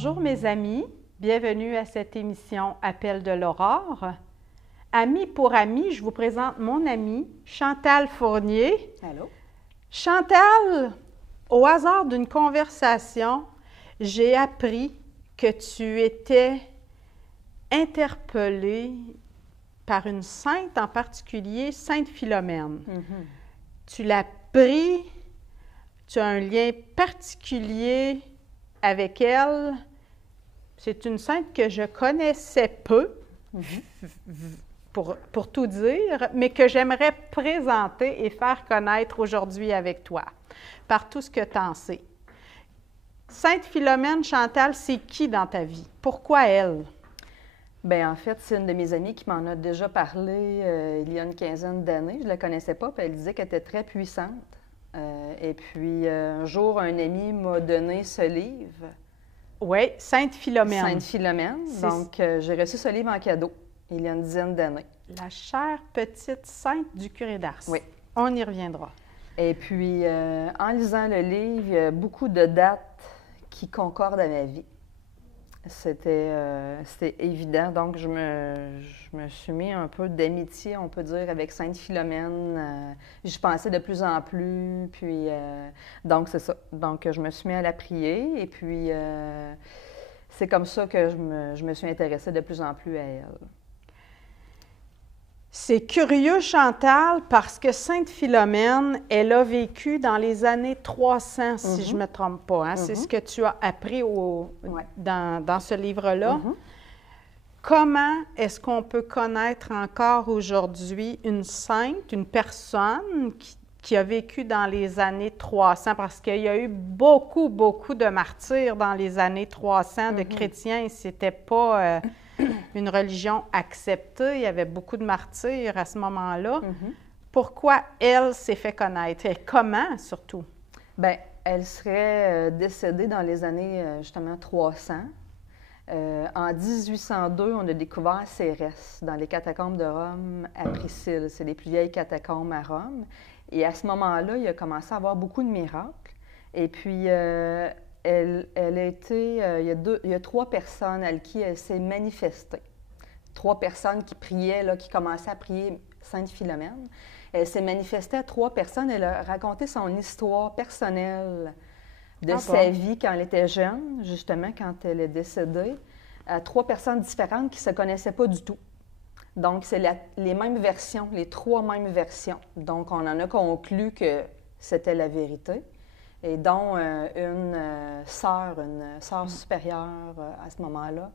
Bonjour mes amis, bienvenue à cette émission Appel de l'aurore. Amis pour amis, je vous présente mon amie Chantal Fournier. Allô? Chantal, au hasard d'une conversation, j'ai appris que tu étais interpellée par une sainte en particulier, Sainte Philomène. Tu l'as pris, tu as un lien particulier avec elle. C'est une sainte que je connaissais peu, pour tout dire, mais que j'aimerais présenter et faire connaître aujourd'hui avec toi, par tout ce que tu en sais. Sainte Philomène, Chantal, c'est qui dans ta vie? Pourquoi elle? Bien, en fait, c'est une de mes amies qui m'en a déjà parlé il y a une quinzaine d'années. Je ne la connaissais pas, puis elle disait qu'elle était très puissante. Et puis, un jour, un ami m'a donné ce livre. Oui, Sainte Philomène. Sainte Philomène. Donc, j'ai reçu ce livre en cadeau il y a une dizaine d'années. La chère petite sainte du curé d'Ars. Oui. On y reviendra. Et puis, en lisant le livre, il y a beaucoup de dates qui concordent à ma vie. C'était évident. Donc, je me suis mis un peu d'amitié, on peut dire, avec Sainte Philomène. J'y pensais de plus en plus. Puis, donc, c'est ça. Donc, je me suis mis à la prier. Et puis, c'est comme ça que je me suis intéressée de plus en plus à elle. C'est curieux, Chantal, parce que Sainte Philomène, elle a vécu dans les années 300, si je ne me trompe pas. Hein? C'est ce que tu as appris dans ce livre-là. Comment est-ce qu'on peut connaître encore aujourd'hui une sainte, une personne qui a vécu dans les années 300? Parce qu'il y a eu beaucoup, beaucoup de martyrs dans les années 300 de chrétiens. C'était pas une religion acceptée. Il y avait beaucoup de martyrs à ce moment-là. Pourquoi elle s'est fait connaître? Et comment, surtout? Bien, elle serait décédée dans les années, justement, 300. En 1802, on a découvert ses restes dans les catacombes de Rome à Priscille. C'est les plus vieilles catacombes à Rome. Et à ce moment-là, il a commencé à avoir beaucoup de miracles. Et puis, elle a été... il y a 3 personnes à qui elle s'est manifestée. 3 personnes qui priaient, là, qui commençaient à prier Sainte Philomène. Elle s'est manifestée à 3 personnes. Elle a raconté son histoire personnelle de sa vie quand elle était jeune, justement, quand elle est décédée, à 3 personnes différentes qui ne se connaissaient pas du tout. Donc, c'est les mêmes versions, les 3 mêmes versions. Donc, on en a conclu que c'était la vérité, et dont une sœur supérieure à ce moment-là,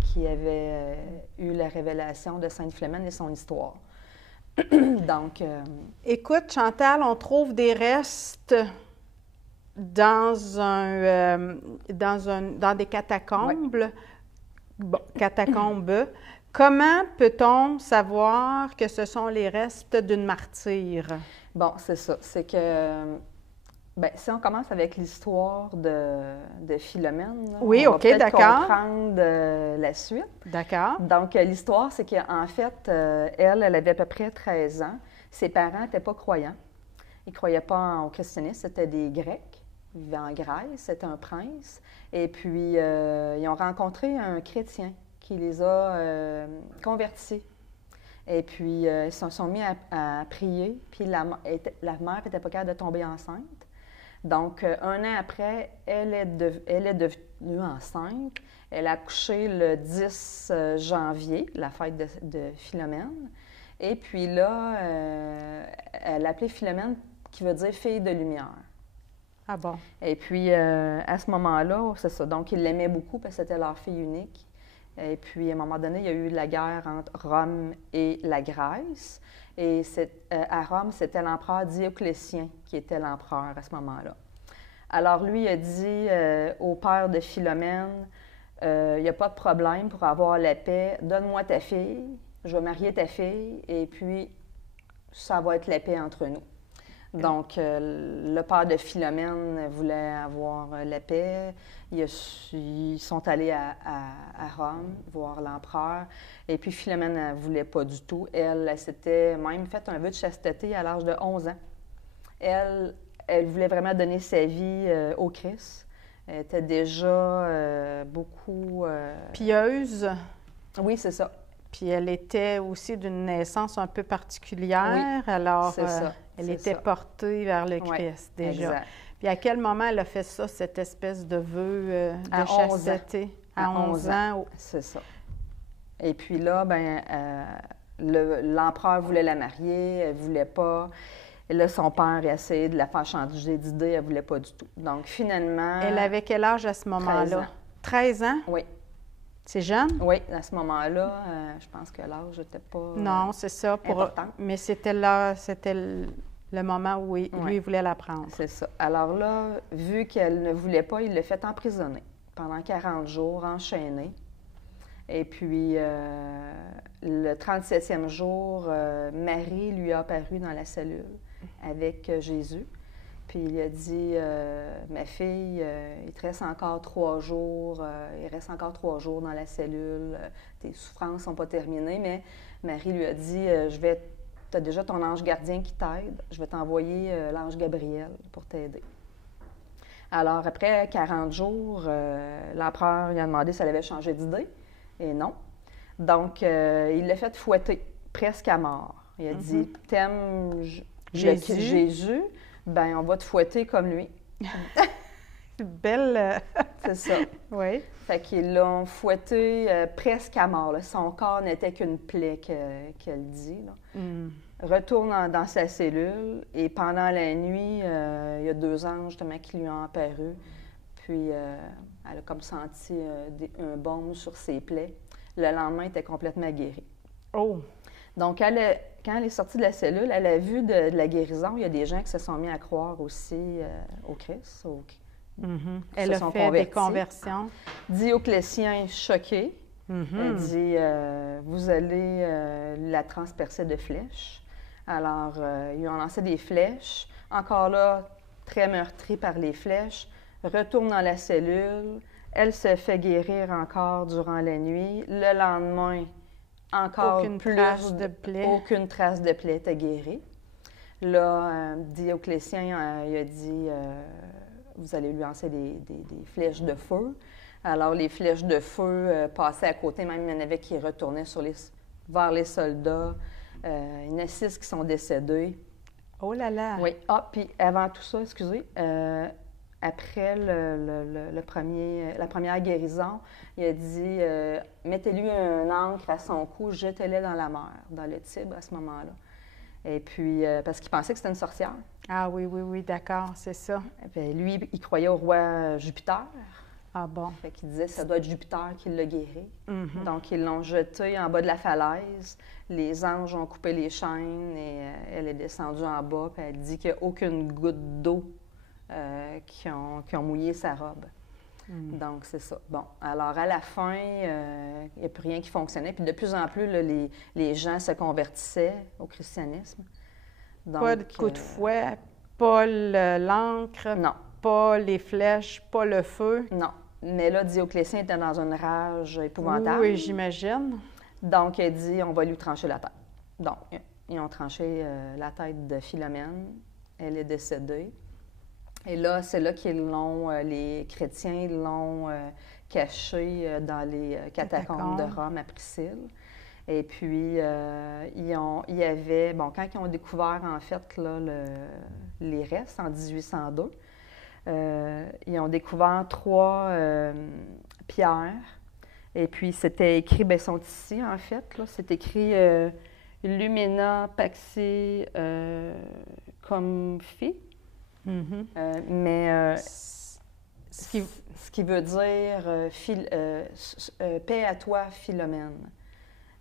qui avait eu la révélation de Sainte Philomène et son histoire. Donc... Écoute, Chantal, on trouve des restes dans des catacombes. Oui. Bon, catacombes. Comment peut-on savoir que ce sont les restes d'une martyre? Bon, c'est ça. C'est que, bien, si on commence avec l'histoire de Philomène, oui, on va peut-être d'accord. comprendre la suite. D'accord. Donc, l'histoire, c'est qu'en fait, elle avait à peu près 13 ans. Ses parents n'étaient pas croyants. Ils ne croyaient pas au christianisme. C'était des Grecs. Ils vivaient en Grèce. C'était un prince. Et puis, ils ont rencontré un chrétien qui les a convertis. Et puis, ils se sont mis à prier. Puis, la mère n'était pas capable de tomber enceinte. Donc, un an après, elle est devenue enceinte. Elle a accouché le 10 janvier, la fête de Philomène. Et puis là, elle l'appelait Philomène, qui veut dire fille de lumière. Ah bon? Et puis, à ce moment-là, c'est ça. Donc, ils l'aimaient beaucoup parce que c'était leur fille unique. Et puis, à un moment donné, il y a eu la guerre entre Rome et la Grèce. Et à Rome, c'était l'empereur Dioclétien qui était l'empereur à ce moment-là. Alors, lui, il a dit au père de Philomène, il n'y a pas de problème pour avoir la paix, donne-moi ta fille, je vais marier ta fille, et puis ça va être la paix entre nous. Donc, le père de Philomène voulait avoir la paix. Ils sont allés à Rome voir l'empereur. Et puis, Philomène ne voulait pas du tout. Elle s'était même fait un vœu de chasteté à l'âge de 11 ans. Elle voulait vraiment donner sa vie au Christ. Elle était déjà beaucoup... Pieuse. Oui, c'est ça. Puis elle était aussi d'une naissance un peu particulière, alors elle était portée vers le Christ déjà. Exact. Puis à quel moment elle a fait ça, cette espèce de vœu de chasteté? À 11 ans. C'est ça. Et puis là, l'empereur voulait la marier, elle ne voulait pas. Et là, son père a essayé de la faire changer d'idée, elle ne voulait pas du tout. Donc finalement... Elle avait quel âge à ce moment-là? 13 ans? Oui. C'est jeune? Oui, à ce moment-là, je pense que l'âge n'était pas non, c'est ça. important. Mais c'était là, c'était le moment où lui, il voulait la prendre. C'est ça. Alors là, vu qu'elle ne voulait pas, il l'a fait emprisonner pendant 40 jours, enchaîné. Et puis, le 37e jour, Marie lui a apparu dans la cellule avec Jésus. Puis il a dit, ma fille, il te reste encore 3 jours, il reste encore 3 jours dans la cellule, tes souffrances ne sont pas terminées, mais Marie lui a dit, tu as déjà ton ange gardien qui t'aide, je vais t'envoyer l'ange Gabriel pour t'aider. Alors, après 40 jours, l'empereur lui a demandé si elle avait changé d'idée, et non. Donc, il l'a fait fouetter, presque à mort. Il a dit, t'aimes Jésus? Ben on va te fouetter comme lui. Belle. C'est ça. Oui. Fait qu'ils l'ont fouetté presque à mort. Là. Son corps n'était qu'une plaie, qu'elle dit. Là. Retourne dans sa cellule et pendant la nuit, il y a 2 anges justement qui lui ont apparu. Puis elle a comme senti un baume sur ses plaies. Le lendemain, elle était complètement guérie. Oh! Donc, quand elle est sortie de la cellule, elle a vu de la guérison. Il y a des gens qui se sont mis à croire aussi au Christ. Elle a fait des conversions. Dioclétien, choqué, elle dit vous allez la transpercer de flèches. Alors, ils ont lancé des flèches. Encore là, très meurtrie par les flèches. Retourne dans la cellule. Elle se fait guérir encore durant la nuit. Le lendemain, encore aucune trace de plaie. Aucune trace de plaie était guérie. Là, Dioclétien il a dit vous allez lui lancer des flèches de feu. Alors, les flèches de feu passaient à côté, même il y en avait qui retournaient vers les soldats. Il y en a 6 qui sont décédés. Oh là là! Oui. Ah, puis avant tout ça, excusez, après la première guérison, il a dit mettez-lui un ancre à son cou, jetez-le dans la mer, dans le Tibre à ce moment-là. Et puis, parce qu'il pensait que c'était une sorcière. Ah oui, d'accord, c'est ça. Puis, lui, il croyait au roi Jupiter. Ah bon? Fait qu'il disait que ça doit être Jupiter qui l'a guéri. Donc, ils l'ont jeté en bas de la falaise. Les anges ont coupé les chaînes et elle est descendue en bas. Puis elle dit qu'il n'y a aucune goutte d'eau qui ont mouillé sa robe. Donc, c'est ça. Bon, alors à la fin, il n'y a plus rien qui fonctionnait. Puis de plus en plus, là, les gens se convertissaient au christianisme. Donc, pas de coup de fouet, pas l'encre, non. Pas les flèches, pas le feu. Non. Mais là, Dioclétien était dans une rage épouvantable. Oui, j'imagine. Donc, il dit, on va lui trancher la tête. Donc, ils ont tranché la tête de Philomène. Elle est décédée. Et là, c'est là qu'ils l'ont, les chrétiens l'ont cachée dans les catacombes de Rome à Priscille. Et puis, il y avait, bon, quand ils ont découvert, en fait, là, les restes en 1802, ils ont découvert 3 pierres. Et puis, c'était écrit, bien, ils sont ici, en fait, là, c'est écrit Lumina Paxi Comfi. Mais ce qui veut dire paix à toi, Philomène.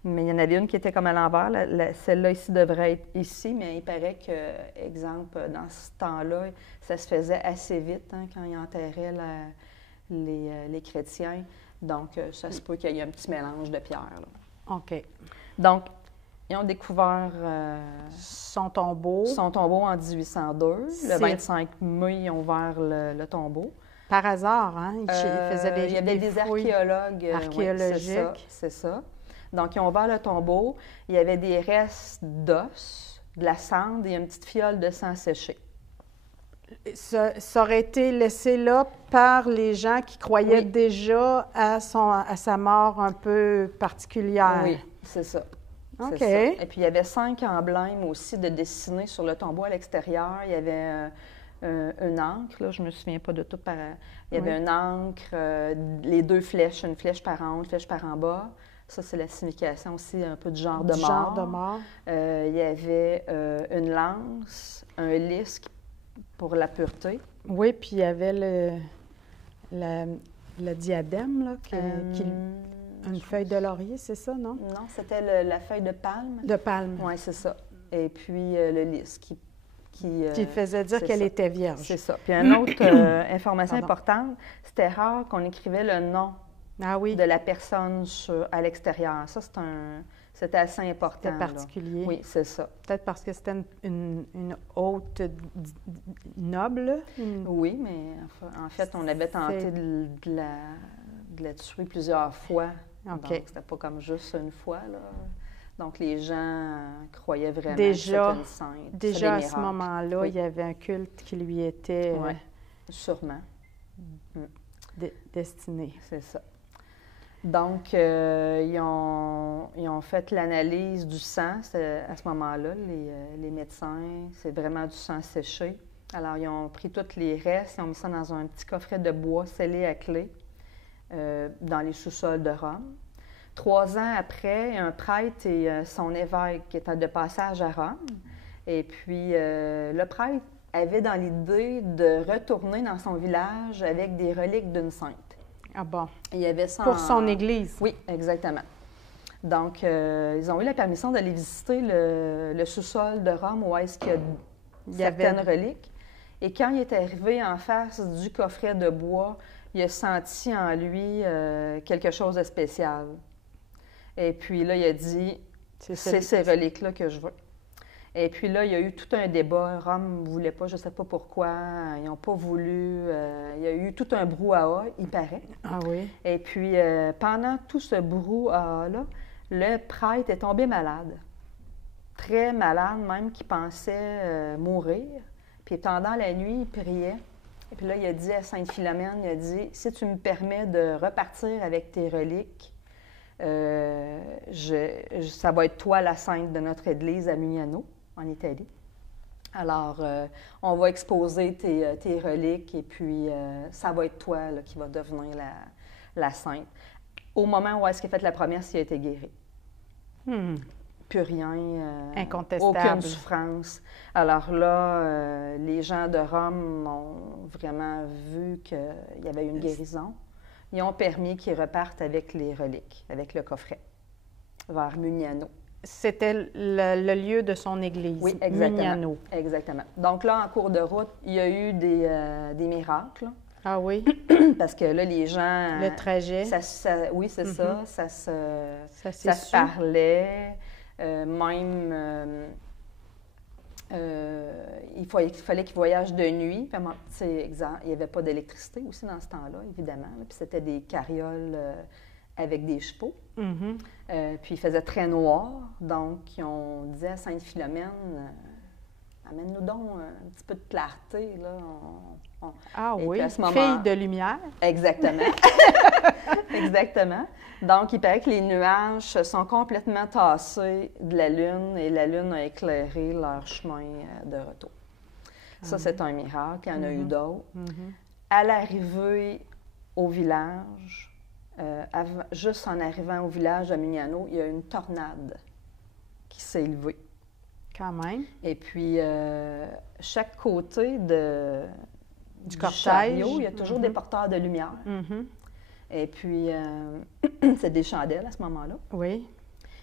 Mais il y en avait une qui était comme à l'envers. Celle-là ici devrait être ici, mais il paraît que, exemple, dans ce temps-là, ça se faisait assez vite quand ils enterraient les chrétiens. Donc, ça se peut qu'il y ait un petit mélange de pierres. Là. OK. Donc, ils ont découvert son tombeau. Son tombeau en 1802. Le 25 mai, ils ont ouvert le tombeau. Par hasard, hein? Ils faisaient il y avait des archéologues. Archéologiques. Oui, c'est ça. Donc, ils ont ouvert le tombeau. Il y avait des restes d'os, de la cendre et une petite fiole de sang séché. Ça aurait été laissé là par les gens qui croyaient déjà à sa mort un peu particulière. Oui, c'est ça. OK. C'est ça. Et puis, il y avait 5 emblèmes aussi de dessinés sur le tombeau à l'extérieur. Il y avait une ancre, là, je ne me souviens pas de tout. Il y avait une ancre, les 2 flèches, une flèche par en haut, une flèche par en bas. Ça, c'est la signification aussi un peu du genre de mort. Genre de mort. Il y avait une lance, un lys pour la pureté. Oui, puis il y avait le diadème, là, une feuille de laurier, c'est ça, non? Non, c'était la feuille de palme. De palme. Oui, c'est ça. Et puis le lys qui faisait dire qu'elle était vierge. C'est ça. Puis une autre information importante, c'était rare qu'on écrivait le nom de la personne à l'extérieur. Ça, c'était assez important. C'était particulier. Là. Oui, c'est ça. Peut-être parce que c'était une haute noble. Oui, mais en fait, on avait tenté de la tuer plusieurs fois. OK. Donc, c'était pas comme juste une fois, là. Donc, les gens croyaient vraiment que c'était une sainte. Déjà, à ce moment-là, il y avait un culte qui lui était... Oui, sûrement. Destiné. C'est ça. Donc, ils ont fait l'analyse du sang à ce moment-là, les médecins. C'est vraiment du sang séché. Alors, ils ont pris tous les restes, ils ont mis ça dans un petit coffret de bois scellé à clé dans les sous-sols de Rome. 3 ans après, un prêtre et son évêque qui étaient de passage à Rome. Et puis, le prêtre avait dans l'idée de retourner dans son village avec des reliques d'une sainte. Ah bon? Il y avait ça pour son église? Oui, exactement. Donc, ils ont eu la permission d'aller visiter le sous-sol de Rome où est-ce qu'il y a certaines reliques. Et quand il est arrivé en face du coffret de bois, il a senti en lui quelque chose de spécial. Et puis là, il a dit, c'est ces reliques-là que je veux. Et puis là, il y a eu tout un débat. Rome ne voulait pas, je ne sais pas pourquoi. Ils n'ont pas voulu. Il y a eu tout un brouhaha, il paraît. Ah oui? Et puis, pendant tout ce brouhaha-là, le prêtre est tombé malade. Très malade, même, qu'il pensait mourir. Puis pendant la nuit, il priait. Et puis là, il a dit à Sainte Philomène, il a dit, « Si tu me permets de repartir avec tes reliques, ça va être toi la sainte de notre église à Mignano, en Italie. Alors, on va exposer tes reliques et puis ça va être toi là, qui va devenir la sainte. » Au moment où est-ce qu'il a fait la promesse, il a été guéri. Plus rien. Incontestable. Aucune souffrance. Alors là, les gens de Rome ont vraiment vu qu'il y avait une guérison. Ils ont permis qu'ils repartent avec les reliques, avec le coffret, vers Mignano. C'était le lieu de son église, oui, exactement. Mignano. Exactement. Donc là, en cours de route, il y a eu des miracles. Ah oui? Parce que là, les gens... Le trajet. Oui, c'est ça. Ça se parlait. Il fallait qu'ils voyagent de nuit. Il n'y avait pas d'électricité aussi dans ce temps-là, évidemment. Puis c'était des carrioles avec des chevaux. Puis il faisait très noir. Donc, ils ont dit à Sainte Philomène, amène-nous donc un petit peu de clarté. Là. Oui, fille de lumière. Exactement. Exactement. Donc, il paraît que les nuages se sont complètement tassés de la Lune et la Lune a éclairé leur chemin de retour. Ça, c'est un miracle. Il y en a eu d'autres. À l'arrivée au village, juste en arrivant au village de Mignano, il y a une tornade qui s'est élevée. Quand même. Et puis, chaque côté du cortège, chariot, il y a toujours des porteurs de lumière. Et puis, c'est des chandelles à ce moment-là. Oui.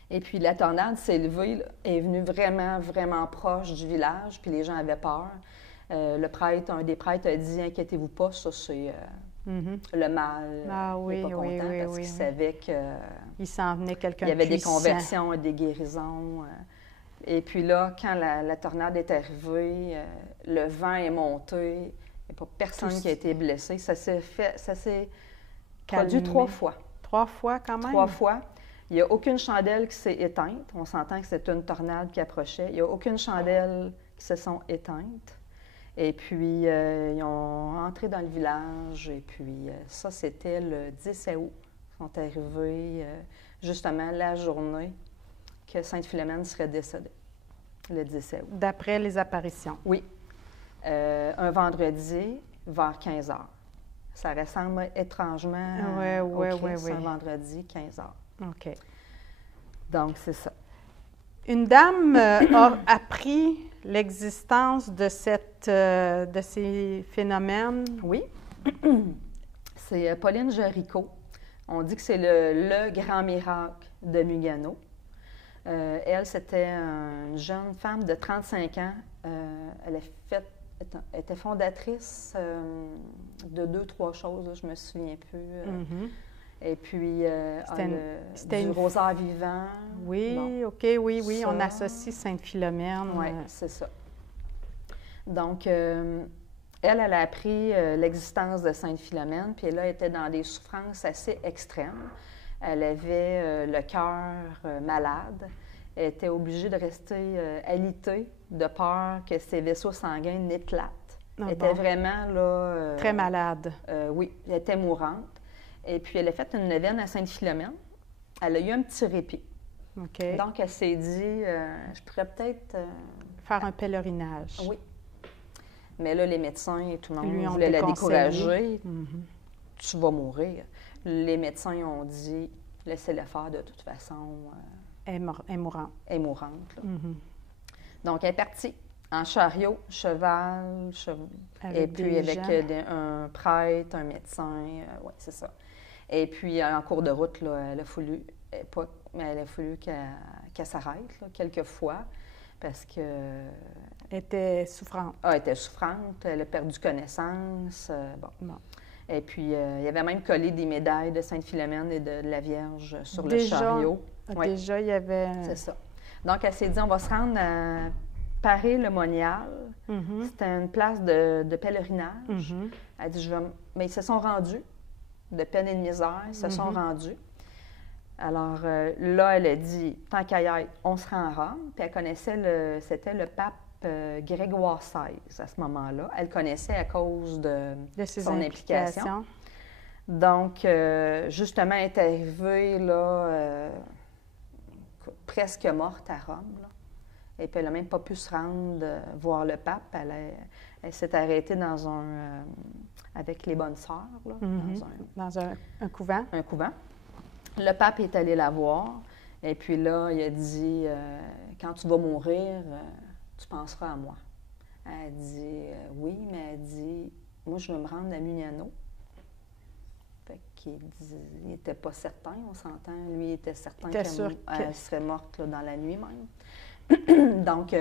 Et puis, la tornade s'est élevée, est venue vraiment, vraiment proche du village, puis les gens avaient peur. Un des prêtres a dit « Inquiétez-vous pas, ça c'est le mal. » Ah oui, il n'est pas content parce qu'il savait qu'il s'en venait quelqu'un il y avait puissant. des conversions et des guérisons. Et puis là, quand la tornade est arrivée, le vent est monté, il n'y a pas personne qui a été blessé. Ça s'est produit 3 fois. 3 fois quand même? 3 fois. Il n'y a aucune chandelle qui s'est éteinte. On s'entend que c'est une tornade qui approchait. Il n'y a aucune chandelle qui se sont éteintes. Et puis, ils ont entré dans le village. Et puis, ça, c'était le 10 août. Ils sont arrivés justement la journée que Sainte-Philomène serait décédée, le 10 août. D'après les apparitions. Oui. Un vendredi vers 15 heures. Ça ressemble étrangement au Christ, un vendredi, 15 heures. OK. Donc, c'est ça. Une dame a appris l'existence de ces phénomènes. Oui. C'est Pauline Jaricot. On dit que c'est le grand miracle de Mugano. Elle, c'était une jeune femme de 35 ans. Elle était fondatrice de 2-3 choses, là, je me souviens plus. Et puis, du Rosaire vivant. Oui, bon, OK, oui, ça, on associe Sainte-Philomène. Oui, c'est ça. Donc, elle a appris l'existence de Sainte-Philomène, puis elle était dans des souffrances assez extrêmes. Elle avait le cœur malade. Elle était obligée de rester alitée de peur que ses vaisseaux sanguins n'éclatent. Elle était vraiment là... très malade. Oui, elle était mourante. Et puis, elle a fait une neuvaine à Sainte-Philomène. Elle a eu un petit répit. OK. Donc, elle s'est dit, je pourrais peut-être... faire un pèlerinage. Oui. Mais là, les médecins et tout le monde voulaient la décourager. Tu vas mourir. Les médecins ont dit, laissez-la faire de toute façon. Elle est mourante. Elle est mourante. Donc, elle est partie en chariot, cheval, et puis avec un prêtre, un médecin. Oui, c'est ça. Et puis, en cours de route, là, elle a fallu qu'elle s'arrête là, quelques fois parce que... Elle était souffrante. Elle était souffrante. Elle a perdu connaissance. Bon. Et puis, il y avait même collé des médailles de Sainte-Philomène et de la Vierge sur le chariot. Déjà, il y avait... C'est ça. Donc, elle s'est dit, on va se rendre à Paré-le-Monial. C'était une place de pèlerinage. Elle dit, mais ils se sont rendus, de peine et de misère, ils se sont rendus. Alors, là, elle a dit, tant qu'à y être, on se rend à Rome. Puis elle connaissait c'était le pape Grégoire XVI à ce moment-là. Elle connaissait à cause de son implication. Donc, justement, elle est arrivée là, presque morte à Rome. Là. Et puis, elle n'a même pas pu se rendre voir le pape. Elle s'est arrêtée avec les bonnes sœurs, là, dans un couvent. Un couvent. Le pape est allé la voir. Et puis là, il a dit, quand tu vas mourir, tu penseras à moi. Elle dit, oui, mais elle dit, moi, je veux me rendre à Mugnano. Fait qu'il n'était pas certain, on s'entend. Lui, il était certain qu'elle serait morte là, dans la nuit même. Donc,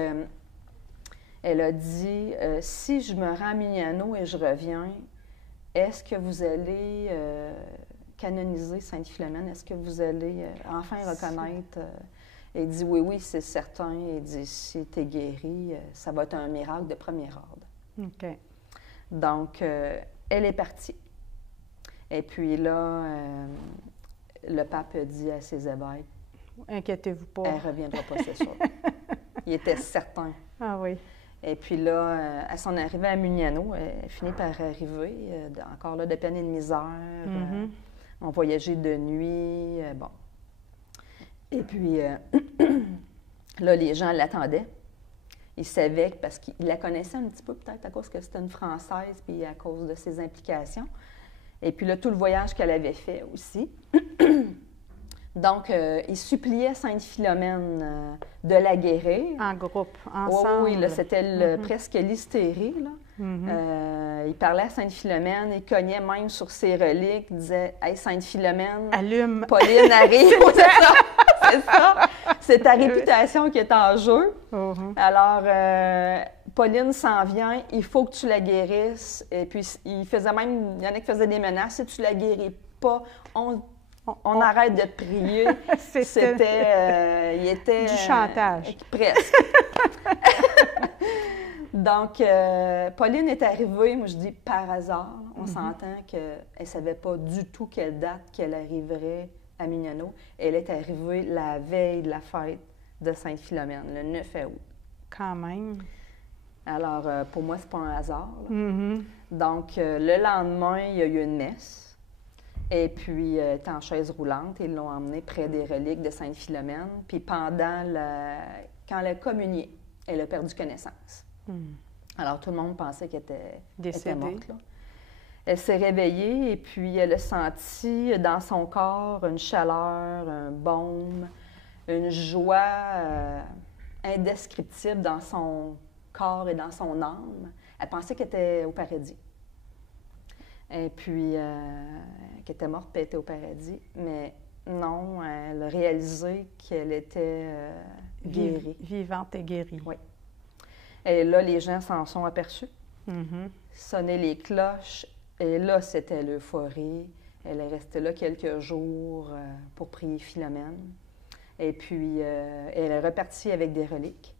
elle a dit, si je me rends à Mugnano et je reviens, est-ce que vous allez canoniser Sainte-Philomène? Est-ce que vous allez enfin reconnaître... Elle dit, oui, c'est certain. Elle dit, si tu es guérie, ça va être un miracle de premier ordre. OK. Donc, elle est partie. Et puis là, le pape a dit à ses évêques, inquiétez-vous pas. Elle ne reviendra pas, c'est sûr. Il était certain. Ah oui. Et puis là, à son arrivée à Mugnano, elle finit par arriver, encore là, de peine et de misère. On voyageait de nuit, bon. Et puis, là, les gens l'attendaient. Ils savaient, parce qu'ils la connaissaient un petit peu, peut-être à cause que c'était une Française, puis à cause de ses implications. Et puis là, tout le voyage qu'elle avait fait aussi. Donc, ils suppliaient Sainte-Philomène de la guérir. En groupe, ensemble. Oui, là, c'était presque l'hystérie, là. Il parlait à Sainte-Philomène, il cognait même sur ses reliques, il disait « Hey, Sainte-Philomène, allume. Pauline arrive. » C'est ça. C'est ta réputation qui est en jeu. Alors, Pauline s'en vient, il faut que tu la guérisses. Et puis, il y en a qui faisaient des menaces. Si tu la guéris pas, on arrête de te prier. C'était... il était... Du chantage. Presque. Donc, Pauline est arrivée, moi je dis par hasard. On s'entend qu'elle ne savait pas du tout quelle date qu'elle arriverait à Mugnano. Elle est arrivée la veille de la fête de Sainte-Philomène, le 9 août. Quand même. Alors, pour moi, c'est pas un hasard. Mm-hmm. Donc, le lendemain, il y a eu une messe. Et puis, elle était en chaise roulante. Ils l'ont emmenée près des reliques de Sainte-Philomène. Puis, quand elle a communié, elle a perdu connaissance. Alors, tout le monde pensait qu'elle était morte. Là. Elle s'est réveillée et puis elle a senti dans son corps une chaleur, un baume, une joie indescriptible dans son corps et dans son âme. Elle pensait qu'elle était au paradis. Et puis, qu'elle était morte et était au paradis. Mais non, elle a réalisé qu'elle était guérie. Vivante et guérie. Oui. Et là, les gens s'en sont aperçus. Mm-hmm. Sonnaient les cloches. Et là, c'était l'euphorie. Elle est restée là quelques jours pour prier Philomène. Et puis, elle est repartie avec des reliques.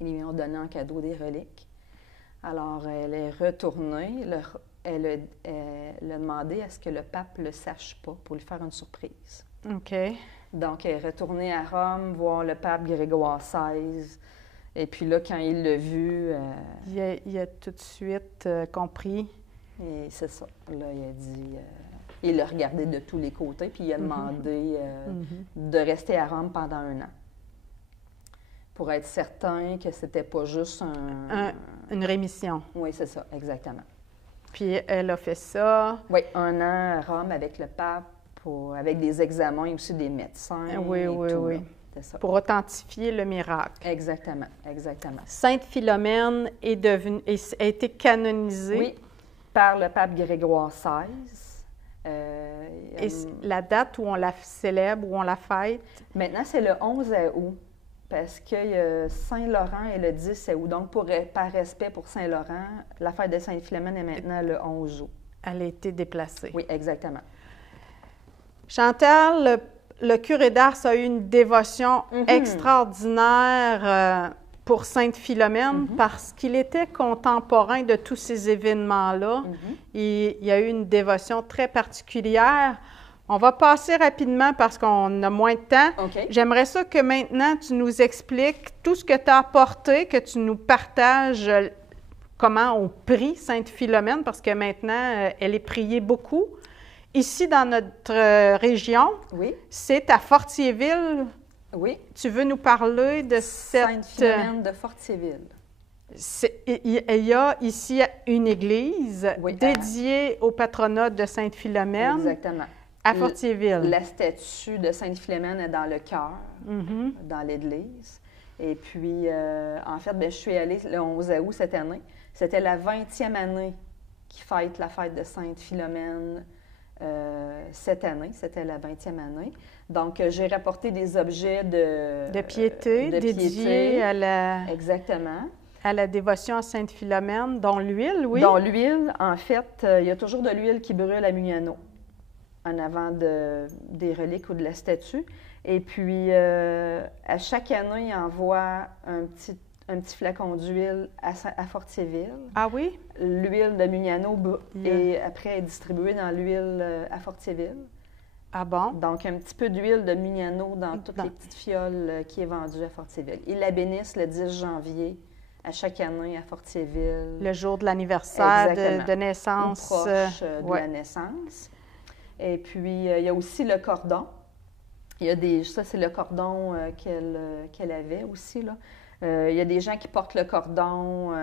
Ils lui ont donné en cadeau des reliques. Alors, elle est retournée. Elle a demandé à ce que le pape ne le sache pas pour lui faire une surprise. OK. Donc, elle est retournée à Rome voir le pape Grégoire XVI. Et puis là, quand il l'a vu... Il a tout de suite compris. Et c'est ça. Là, il a dit... il l'a regardé de tous les côtés, puis il a demandé de rester à Rome pendant 1 an. Pour être certain que c'était pas juste une rémission. Oui, c'est ça, exactement. Puis elle a fait ça. Oui, 1 an à Rome avec le pape, avec des examens et aussi des médecins. Oui, oui. C'est ça. Pour authentifier le miracle. Exactement, exactement. Sainte Philomène a été canonisée. Oui, par le pape Grégoire XVI. Et la date où on la célèbre, où on la fête? Maintenant, c'est le 11 août, parce que Saint-Laurent est le 10 août. Donc, par respect pour Saint-Laurent, la fête de Sainte-Philomène est maintenant le 11 août. Elle a été déplacée. Oui, exactement. Chantal, le curé d'Ars a eu une dévotion extraordinaire pour Sainte-Philomène parce qu'il était contemporain de tous ces événements-là. Il y a eu une dévotion très particulière. On va passer rapidement parce qu'on a moins de temps. Okay. J'aimerais ça que maintenant tu nous expliques tout ce que tu as apporté, que tu nous partages comment on prie Sainte-Philomène parce que maintenant, elle est priée beaucoup. Ici, dans notre région, c'est à Fortierville. Oui. Tu veux nous parler de cette... Sainte-Philomène de Fortierville. Il y a ici une église dédiée au patronat de Sainte-Philomène. Exactement. À Fortierville. La statue de Sainte-Philomène est dans le chœur, dans l'église. Et puis, en fait, je suis allée le 11 août cette année. C'était la 20e année qui fête la fête de Sainte-Philomène cette année. C'était la 20e année. Donc, j'ai rapporté des objets de piété, dédiés à la... Exactement. À la dévotion à Sainte-Philomène, dont l'huile, oui. Dont l'huile, en fait, il y a toujours de l'huile qui brûle à Mugnano, en avant des reliques ou de la statue. Et puis, à chaque année, il envoie un petit flacon d'huile à Fortierville. Ah oui? L'huile de Mugnano et après est distribuée dans l'huile à Fortierville. Ah bon? Donc, un petit peu d'huile de Mugnano dans toutes les petites fioles qui est vendue à Fortierville. Ils la bénissent le 10 janvier à chaque année à Fortierville. Le jour de l'anniversaire de naissance. Ou proche de la naissance. Et puis, il y a aussi le cordon. Ça, c'est le cordon qu'elle avait aussi, là. Il y a des gens qui portent le cordon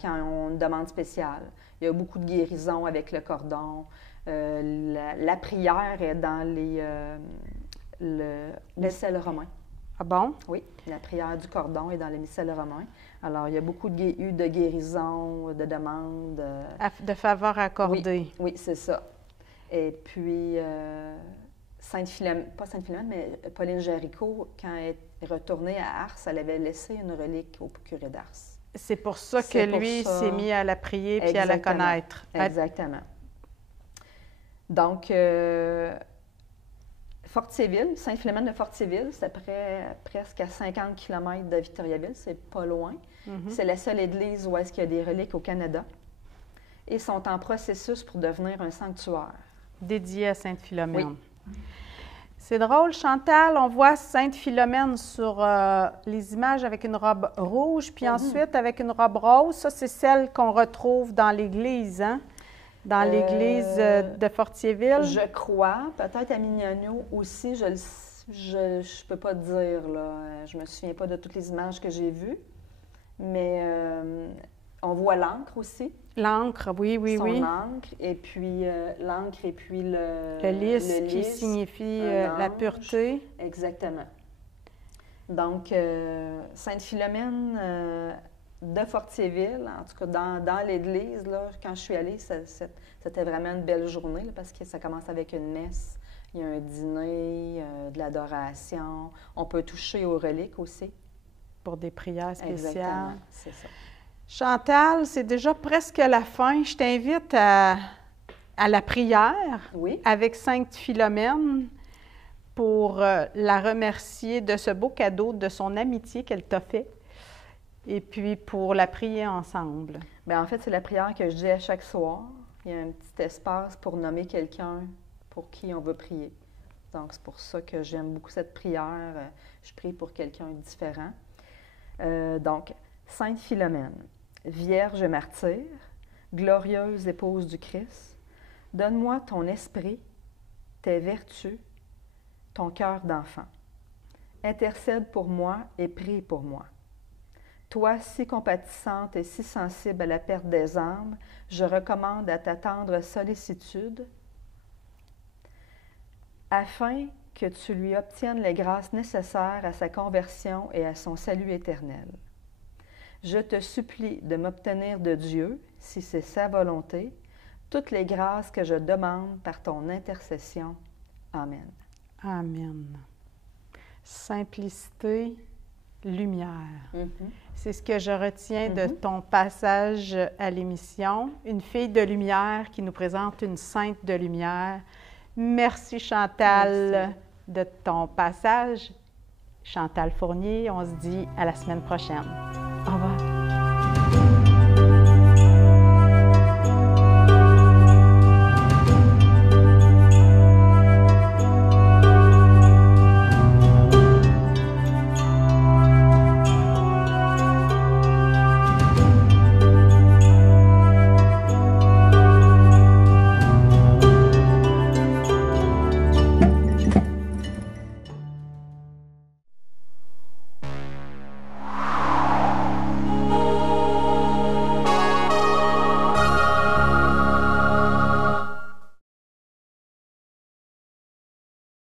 quand on a une demande spéciale. Il y a beaucoup de guérisons avec le cordon. La prière est dans le missel romain. Ah bon? Oui, la prière du cordon est dans le missel romain. Alors, il y a beaucoup de guérisons, de demandes. De faveurs accordées. Oui, c'est ça. Et puis, pas Sainte-Philomène, mais Pauline Jaricot, quand elle est retournée à Ars, elle avait laissé une relique au curé d'Ars. C'est pour ça que lui s'est mis à la prier puis à la connaître. Exactement. Donc, Fortierville, Sainte-Philomène de Fortierville, c'est presque à 50 km de Victoriaville, c'est pas loin. C'est la seule église où est-ce qu'il y a des reliques au Canada. Et sont en processus pour devenir un sanctuaire. Dédié à Sainte-Philomène. Oui. C'est drôle, Chantal, on voit Sainte Philomène sur les images avec une robe rouge, puis ensuite avec une robe rose. Ça, c'est celle qu'on retrouve dans l'église, hein? Dans l'église de Fortierville. Je crois. Peut-être à Mignonneau aussi, je peux pas te dire, là. Je me souviens pas de toutes les images que j'ai vues. Mais on voit l'encre aussi. L'encre, oui. L'encre, et puis l'encre et puis le lys qui signifie la pureté. Exactement. Donc, Sainte-Philomène de Fortierville, en tout cas dans l'église, là, quand je suis allée, c'était vraiment une belle journée là, parce que ça commence avec une messe, il y a un dîner, de l'adoration. On peut toucher aux reliques aussi. Pour des prières spéciales. Exactement, c'est ça. Chantal, c'est déjà presque la fin. Je t'invite à la prière avec Sainte Philomène pour la remercier de ce beau cadeau, de son amitié qu'elle t'a fait, et puis pour la prier ensemble. Bien, en fait, c'est la prière que je dis à chaque soir. Il y a un petit espace pour nommer quelqu'un pour qui on veut prier. Donc, c'est pour ça que j'aime beaucoup cette prière. Je prie pour quelqu'un de différent. Donc, Sainte Philomène, Vierge martyre, glorieuse épouse du Christ, donne-moi ton esprit, tes vertus, ton cœur d'enfant. Intercède pour moi et prie pour moi. Toi, si compatissante et si sensible à la perte des âmes, je recommande à ta tendre sollicitude, afin que tu lui obtiennes les grâces nécessaires à sa conversion et à son salut éternel. Je te supplie de m'obtenir de Dieu, si c'est sa volonté, toutes les grâces que je demande par ton intercession. Amen. Amen. Simplicité, lumière. C'est ce que je retiens de ton passage à l'émission. Une fille de lumière qui nous présente une sainte de lumière. Merci Chantal de ton passage. Chantal Fournier, on se dit à la semaine prochaine.